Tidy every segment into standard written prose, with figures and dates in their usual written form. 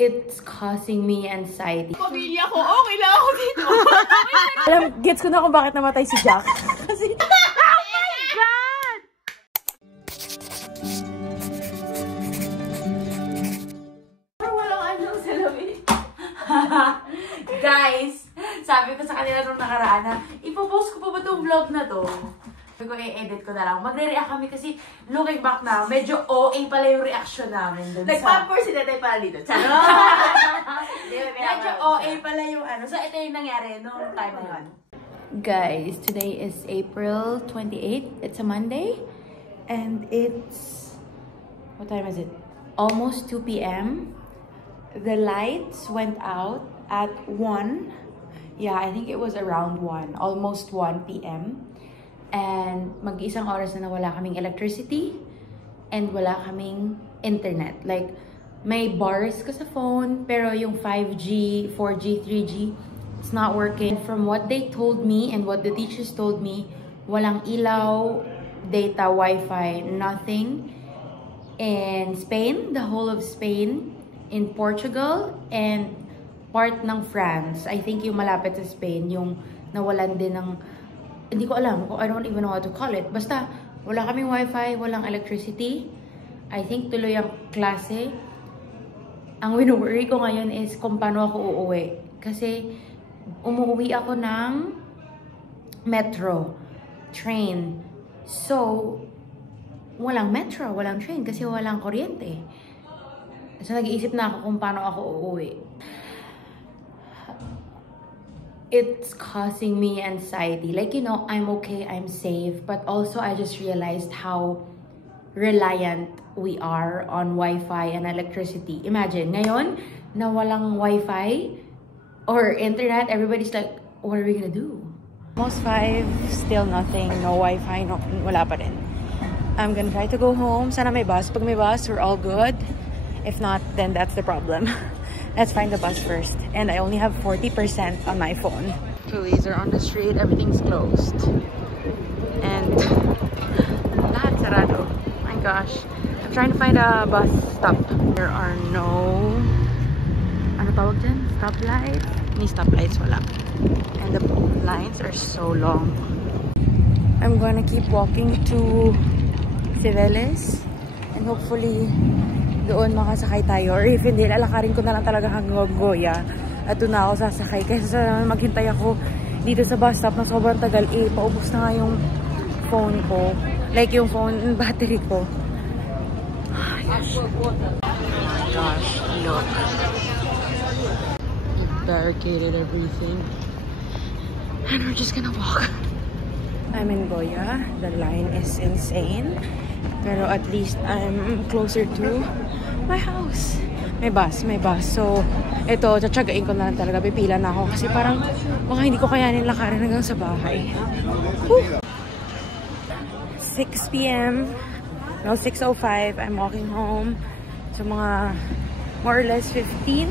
It's causing me anxiety. Pamilya ko, okay lang ako dito. Alam, gets ko na kung bakit namatay si Jack. Kasi, oh my God! Walang anyong salamin. guys, sabi ko sa kanila nung nakaraan na, ipopost ko pa ba itong vlog na to? Sabi ko, i-edit ko na lang. Magre-react kami kasi looking back na, medyo OA pala yung reaction namin dun sa... Nag-pampor si Tatay pala dito. Medyo OA pala yung ano. So, ito yung nangyari nung time na yun. Guys, today is April 28. It's a Monday. And it's... What time is it? Almost 2 p.m. The lights went out at 1. Yeah, I think it was around 1. Almost 1 p.m. And mag-isang oras na nawala kaming electricity. And wala kaming internet. Like, may bars ka sa phone, pero yung 5G, 4G, 3G, it's not working. From what they told me and what the teachers told me, walang ilaw, data, Wi-Fi, nothing. In Spain, the whole of Spain, in Portugal, and part ng France. I think yung malapit sa Spain, yung nawalan din ng, hindi ko alam, I don't even know how to call it. Basta, wala kaming Wi-Fi, walang electricity. I think tuloy ang klase. Ang wino-worry ko ngayon is kung paano ako uuwi. Kasi umuwi ako ng metro, train. So, walang metro, walang train kasi walang kuryente. So, nag-iisip na ako kung paano ako uuwi. It's causing me anxiety. Like, you know, I'm okay, I'm safe. But also, I just realized how reliant we are on Wi-Fi and electricity. Imagine, ngayon, na walang Wi-Fi or internet, everybody's like, what are we gonna do? Almost 5, still nothing, no Wi-Fi, no, wala pa rin. I'm gonna try to go home. Sana may bus. Pag may bus, we're all good. If not, then that's the problem. Let's find the bus first. And I only have 40% on my phone. Police are on the street. Everything's closed. And lahat sarado. My gosh. I'm trying to find a bus stop. There are no... Ano tawag dyan? Stoplights? Any stoplights? Wala. And the lines are so long. I'm gonna keep walking to Cibeles. And hopefully... doon makasakay tayo. Or if hindi, lalakarin ko na lang talaga hanggang Goya. At doon na ako sasakay. Kaysa maghintay ako dito sa bus stop na sobrang tagal. Paubos na nga yung phone ko. Like yung phone battery ko. Gosh. Oh my gosh. Look. We barricaded everything. And we're just gonna walk. I'm in Goya. The line is insane. Pero at least I'm closer to my house. May bus. So, ito, tsatsagain ko na lang talaga. Pipila na ako kasi parang baka hindi ko kayanin lakarin hanggang sa bahay. Whew. 6 p.m. No, 6:05. I'm walking home. So, mga more or less 15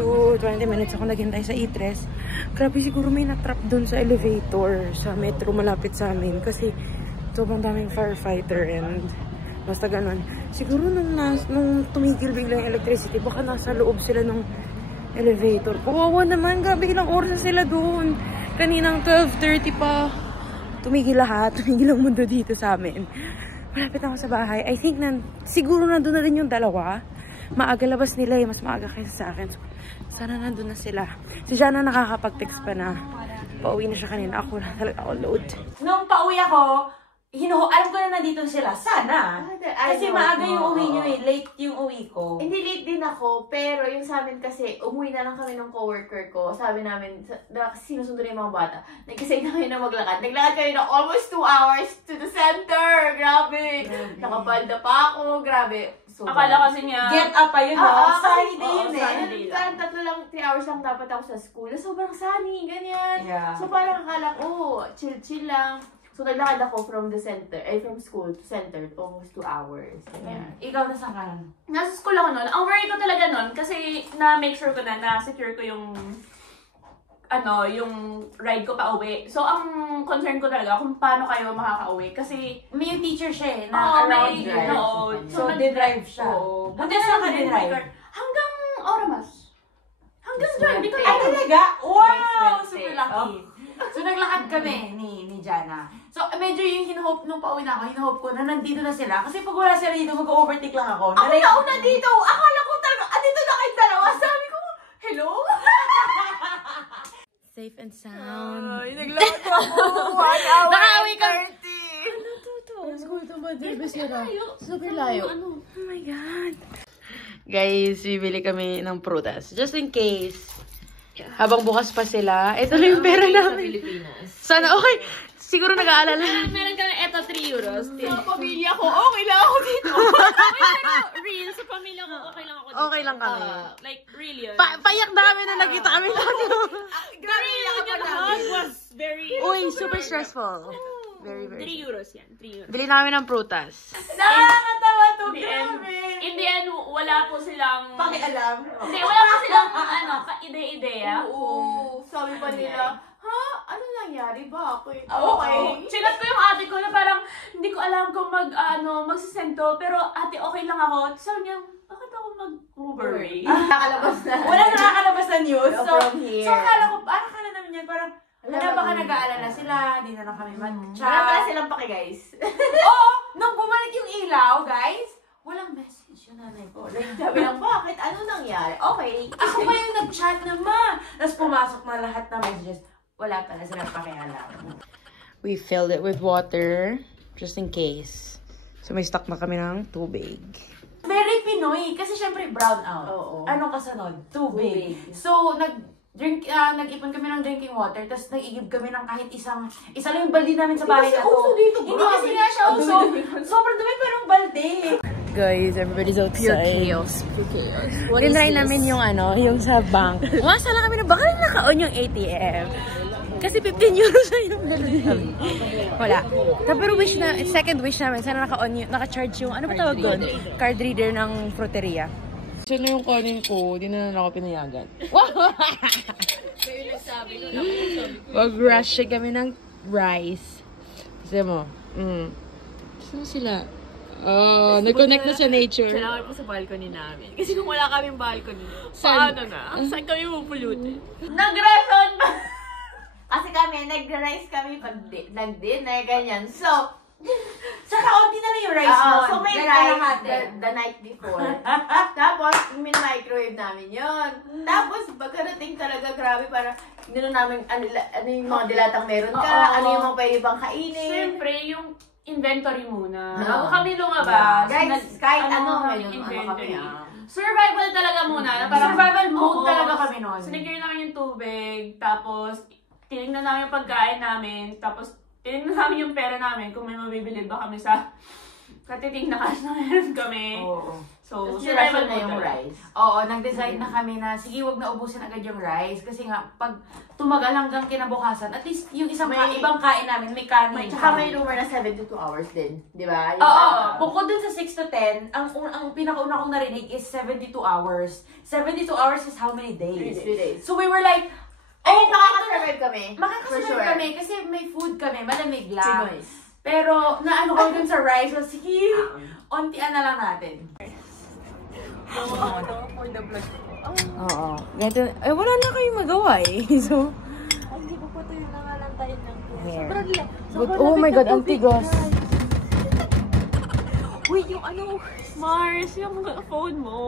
to 20 minutes ako naghintay sa Itres. Grabe, siguro may natrap dun sa elevator sa metro malapit sa amin kasi sobrang daming firefighter and basta ganun. Siguro nung tumigil bigla yung electricity, baka nasa loob sila ng elevator. Kawawa naman, gabi ilang oras sila doon. Kaninang 12:30 pa. Tumigil lahat. Tumigil ang mundo dito sa amin. Malapit ako sa bahay. I think siguro nandun na rin yung dalawa. Maaga labas nila eh. Mas maaga kaysa sa akin. So, sana nandun na sila. Si Jana nakakapag-text pa na. Pauwi na siya kanina. Ako na talaga ako load. Nung pauwi ako, alam ko na nandito sila. Sana. Kasi maaga yung uwi nyo eh. Late yung uwi ko. Hindi late din ako. Pero yung sa amin kasi, umuwi na lang kami ng coworker ko. Sabi namin, sinusundo na yung mga bata. Nag-decide na kayo na maglakad. Naglakad kayo na almost 2 hours to the center. Grabe. Nakapalda pa ako. Grabe. So, akala kasi niya, get up pa yun. Sunny day yun eh. Tatlo lang, 3 hours lang dapat ako sa school. Sobrang sunny, ganyan. Yeah. So parang akala ko, chill-chill lang. So, naglakad ako from the center, from school to center, almost 2 hours. Yeah. Ikaw na saan ka nun? Nasa school ako nun. Ang worry ko talaga nun, kasi na-make sure ko na-secure ko yung yung ride ko pa uwi. So, ang concern ko talaga kung paano kayo makaka-uwi. Kasi, may teacher siya eh, na around drive. No, so, di-drive siya. Oo. Buti saan ka di-drive? Hanggang Oramas. Hanggang dyan, hindi ko Ay, talaga? Wow! Swerte. Super lucky. So, naglakad kami ni Jana. So, medyo yung hinuhope nung pauwi na ako, hinuhope ko na nandito na sila. Kasi pag wala sila dito, mag-overtake lang ako. Ako nauna dito! Akala ko talaga, dito na kayong dalawa. Sabi ko, hello? Safe and sound. Ay, naglakad ako. 1 hour Nakauwi and ka. 30. Ano to? School to ba? Super layo. Oh my God. Guys, bibili kami ng prutas. Just in case. Habang bukas pa sila. Ito lang yung pera namin. Sana, okay. Siguro nag-aalala. Meron kami eto 3 euros. Sa pamilya ko, okay lang ako dito. Real, sa pamilya ko, okay lang ako dito. Okay lang kami. Like, real yun. Payak na kami na nakita kami natin. Grabe Real, ako yung na. hug was very... Uy, super stressful. Very, 3 very. euros yan, 3 euros. Bili na kami ng prutas. Nakakatawa to, In the end, grabe. in the end, wala po silang... Pakialam. Hindi, wala po silang, ka-ide-ideya. Oo, sabi pa nila, ha? Ano nangyari? Bakit? Okay. Chinat ko yung ate ko na parang hindi ko alam kung magsisento, pero ate, okay lang ako. Sabi niya, bakit ako mag-worry? Nakakalabas na. Wala nakakalabas na news. Go So, from here. akala namin yan, parang, wala baka nag-aalala sila, di na lang kami mag-chat. Wala pala silang pake, guys. Oo, nung bumalik yung ilaw, guys, walang message yung nanay ko. Like, Sabi lang, bakit? Ano nangyari? Okay. ako pa yung nag-chat na, ma. Tapos pumasok na lahat ng messages. Wala pala silang pakialam. We filled it with water, just in case. So may stock na kami ng tubig. Very Pinoy, kasi syempre brown out. Oo. Anong kasunod? Tubig. Tubig. So, nag-ipon kami ng drinking water, tapos nag-igib kami ng kahit isa lang yung balde namin sa bahay na to. Kasi uso dito, Hindi grabe. kasi nga siya uso. Sobrang dumi pero yung balde. Guys, everybody's outside. Pure chaos. Tinry namin yung yung sa bank. Umasala kami na baka naka-on yung ATM. Kasi 15 euros na yung namin. Wala. Pero second wish namin, sana naka-charge yung, ano ba tawag doon? Card reader ng fruteria. So na yung kanin ko, di na ako pinayagan. Mag-rush kami ng rice. Kasi mo, saan sila? Oh, nag-connect na sa nature. Kailangan po sa balcony namin. Kasi kung wala kaming balcony, Saan? paano na? Saan kami pupulutin? Nag-rason ba? Kasi kami, nag-rice kami pag nag-dinner, ganyan. So, Sa kaunti na lang yung rice mo. so may rice the night before. Tapos, min-microwave namin yun. Tapos, pagkarating talaga, grabe, parang, namin, ano yung mga dilatang meron ka, ano yung mga pwede pang kainin. Siyempre, yung inventory muna. Oo. Bago kami lumabas. Guys, kahit kami medyo inventory. kami. Survival talaga muna. Na parang, Survival mode Oo. talaga kami nun. Sinigure namin yung tubig, tapos tinignan namin yung pagkain namin, tapos tinignan namin yung pera namin kung may mabibili ba kami sa katiting na cash na meron kami. Oo. So, Tapos survival na mode yung talaga. rice. Oo, nag-decide na kami na, sige, wag na ubusin agad yung rice. Kasi nga, pag tumagal hanggang kinabukasan, at least yung ibang kain namin, may kanin. Tsaka may rumor na 72 hours din. Di ba? Oo, bukod dun sa 6 to 10, ang pinakauna kong narinig is 72 hours. 72 hours is how many days? 3 days. So we were like, Makakasurvive kami. makakasunod kami kasi may food kami, malamig lang. Pinoy. Pero naano kami dun sa rice, so sige, ontian na lang natin. For the vlog. Oo. Ganito, wala na kayong magawa eh. So, Hindi ko pa ito yung nangalantayin ng here. Sobrang Oh my God, ang tigas. Wait, yung Mars, yung phone mo.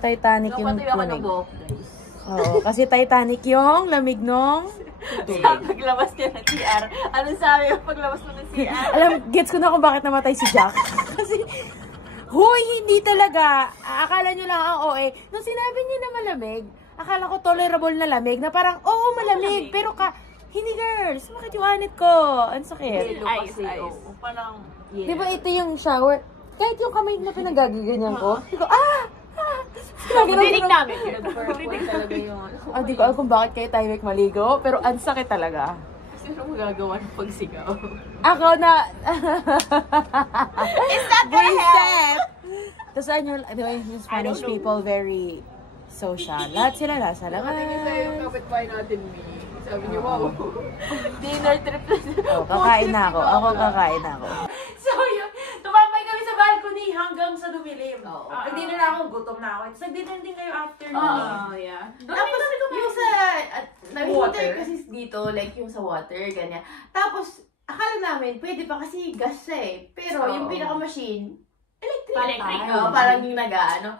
Titanic yung Napatuyo ako ng tunig. buhok, guys. Oo, kasi Titanic yung lamig nung Paglabas niya ng CR. Anong sabi mo paglabas mo ng CR? Alam, gets ko na kung bakit namatay si Jack. Kasi, huy, hindi talaga. Akala nyo lang ang OA. Nung sinabi niya na malamig, akala ko tolerable na lamig, na parang, oo, malamig. Pero hindi girls, bakit yung anit ko? Ang sakit. Ice. Parang, Di ba ito yung shower? Kahit yung kamay na pinagaganyan ko, ko, dinig namin. Dinig talaga yun. Di ko alam kung bakit kayo tahimik maligo, pero ang sakit talaga. Sino magagawa ng pagsigaw? Ako na... Is that gonna help? Tapos di ba yung Spanish people very social. Lahat sila nasa langan. yung kapitbahay natin, sabi niyo, wow. Dinner trip na. Kakain na ako. Ako kakain na ako. So yun, tumambay kami sa balcony hanggang sa dumilim. Oo. Hindi na ako, gutom na ako. Tapos nag-dinner din kayo after nun. Yeah. Tapos yung sa, Water? kasi dito, like yung sa water, ganyan. Tapos, akala namin, pwede pa kasi gas siya eh. Pero yung pinaka-machine, electric. Parang yung nag-ano.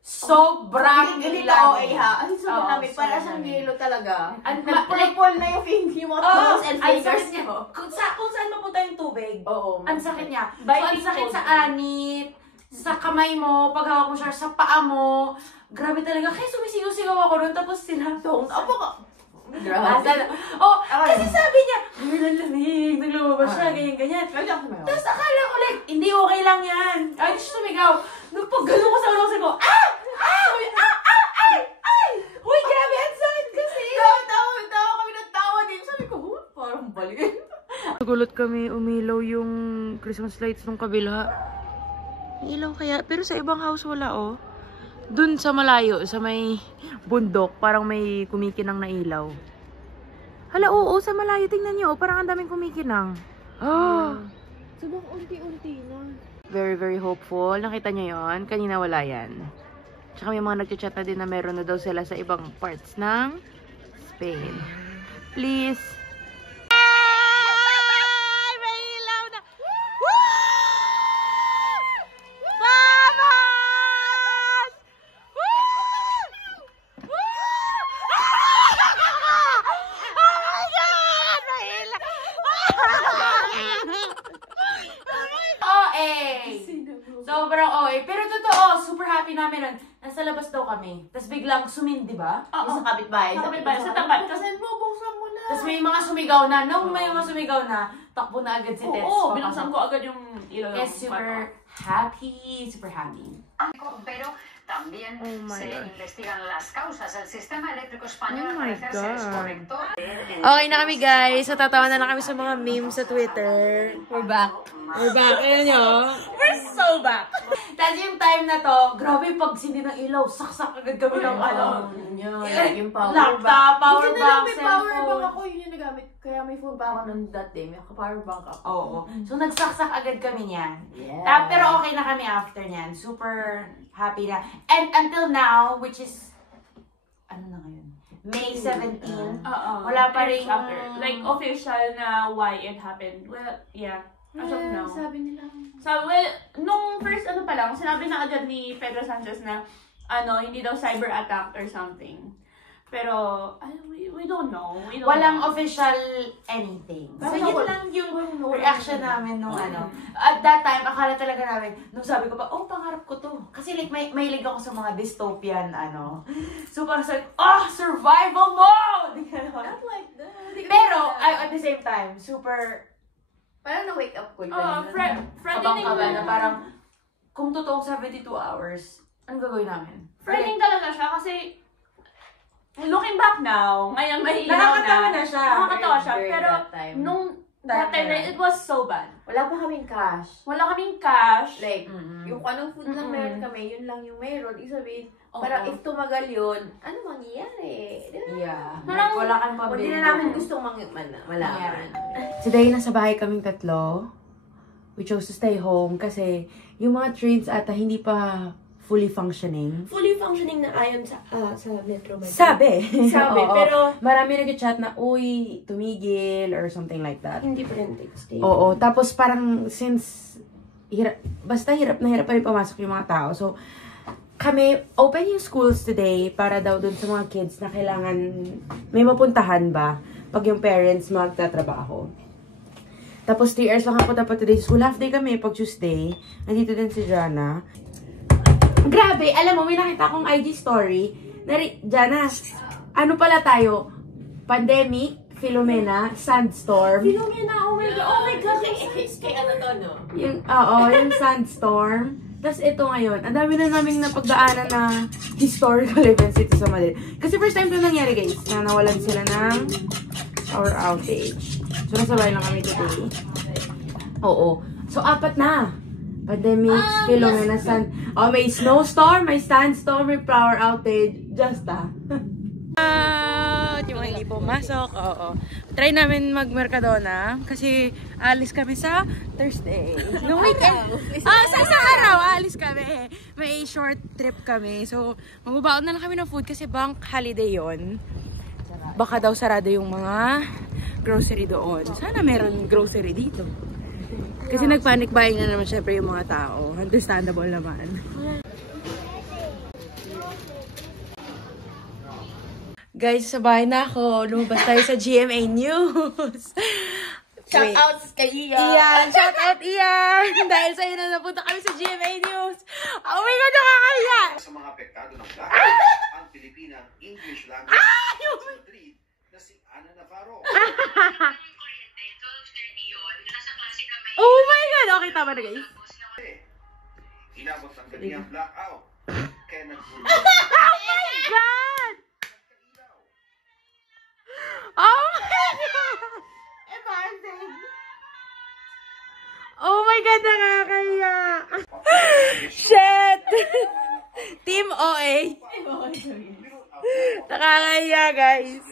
Sobrang Hindi lamig. ha. Ang sobrang Oo, lamig. Para sobrang siyang lamig. yelo talaga. Like, Nagpulpol na yung mga toes and ang fingers sakit niya. mo. Kung saan mapunta yung tubig, Oo. ang sakit niya. So, Biting ang sakit cold. sa anit, sa kamay mo, pag hawak mo siya, sa paa mo. Grabe talaga. Kaya sumisigaw-sigaw ako nun, tapos sila. Grabe. Kasi sabi niya, lamig, naglumabas siya, ganyan-ganyan. Tapos akala ko like, hindi okay lang yan. Ay, siya sumigaw. Nung pag gano'n ko sa ulo, sabi ko, Uy, grabe, ang sakit kasi. Tawa kami ng tawa din. Sabi ko, parang balik. Nagulat kami, umilaw yung Christmas lights nung kabila. Ilaw kaya, pero sa ibang house wala oh. Dun sa malayo, sa may bundok, parang may kumikinang na ilaw. Hala, oo, sa malayo, tingnan nyo, parang ang daming kumikinang. Sabang unti-unti na. Very, very hopeful. Nakita nyo yon? Kanina wala yan. Tsaka may mga nagchat-chat na din na meron na daw sila sa ibang parts ng Spain. Please. Ay! May ilaw na! Woo! Vamos! Woo! Woo! Oh my God! May ilaw! OA! Sobrang OA. Pero totoo, super happy namin nun. Nasa labas daw kami. Tapos biglang sumindi ba? Yung sa kapitbahay. Sa kapitbahay, sa tapat. Kasi bubuksan mo na. Tapos may mga sumigaw na. Nung may mga sumigaw na, takbo na agad si Tets. Oo, binuksan ko agad yung ilaw. Yes, super happy. Super happy. Pero también Oh my se God. investigan las causas. El sistema eléctrico español Oh my al parecer se God. desconectó. Okay na kami guys. So, tatawa na lang kami sa mga memes sa Twitter. We're back. We're back. Ayan nyo. We're so back. Tapos yung time na to, grabe pag sindi ng ilaw, saksak agad kami ng ano. Yung power Laptop, bank. power Buti na bank, lang may power cellphone. bank ako. Yun yung nagamit. Kaya may phone pa ako nung that day. May power bank ako. Oo. So, nagsaksak agad kami niyan. Yeah. Pero okay na kami after niyan. Super happy na. And until now, which is, ano na ngayon? May 17. Wala pa rin after. Like, official na why it happened. Well, yeah. As of now. Sabi nila. So, well, nung first ano pa lang, sinabi na agad ni Pedro Sanchez na, hindi daw cyber attack or something. Pero, we don't know. We don't Walang know. official anything. So, Bakit yun ako- lang yung reaction namin nung ano. At that time, akala talaga namin, nung sabi ko pa, pangarap ko to. Kasi like, mahilig ako sa mga dystopian, ano. So, parang sabi, survival mode! Not like that. Pero, at the same time, super Parang na-wake up ko. Friday kabang-kaba na parang, kung totoong 72 hours, anong gagawin namin? Friday talaga siya kasi, looking back now, ngayon may ilaw Nakakatawa na siya. Nakakatawa siya. During Pero, that time. nung that time, it was so bad. Wala pa kaming cash. Wala kaming cash. Like, Mm-mm. yung kung anong food lang meron kami, yun lang yung meron. Ibig sabihin, Oo. parang if tumagal yun, ano mangyayari? Diba? Yeah. Parang, wala kang Hindi pambili. na namin gustong malaman. Today, nasa bahay kaming tatlo. We chose to stay home kasi yung mga trains ata hindi pa fully functioning. Fully functioning na ayon sa Metro Manila. Sabi. Sabi, Oo. pero Marami nag-chat na, uy, tumigil or something like that. hindi pa rin stable. Oo. Tapos parang since, basta hirap na hirap pa rin pumasok yung mga tao. So, kami, open yung schools today para daw dun sa mga kids na kailangan, may mapuntahan ba pag yung parents magtatrabaho. Tapos 3 hours lang ako dapat today school. Half day kami pag Tuesday. Nandito din si Jana. Grabe, alam mo, may nakita akong IG story. Jana, ano pala tayo? Pandemic, Filomena, Sandstorm. Filomena, oh my God, Kay ano to, no? Yung sandstorm. Tapos ito ngayon, ang dami na naming napagdaanan na historical events dito sa Madrid. Kasi first time ito nangyari guys, na nawalan sila ng power outage. So nasa bahay lang kami today. Oo. So 4 na. Pandemic, Filomena, may snowstorm, may sandstorm, may power outage. Just yung mga hindi pumasok. Oo. Try namin mag-Mercadona kasi alis kami sa Thursday. No weekend. Sa isang araw, alis kami. May short trip kami. So, magbabaon na lang kami ng food kasi bank holiday yon. Baka daw sarado yung mga grocery doon. Sana meron grocery dito. Kasi nag-panic buying na naman syempre yung mga tao. Understandable naman. Guys, sa bahay na ako. Lumabas tayo sa GMA News. Shout out kay Ian. Ian! Shout out, Ian! Dahil sa'yo na napunta kami sa GMA News. Oh my God, nakakaya! Sa mga apektado ng black, ang Filipinang English language teacher na si Ana Navarro. Oh my God! Okay, tama na guys. Inabot ng kaniyang blackout. Kaya nagpunta. Oh my God! Oh my God! Oh my God, nakakaya! Shit! Team OA. Nakakaya, guys.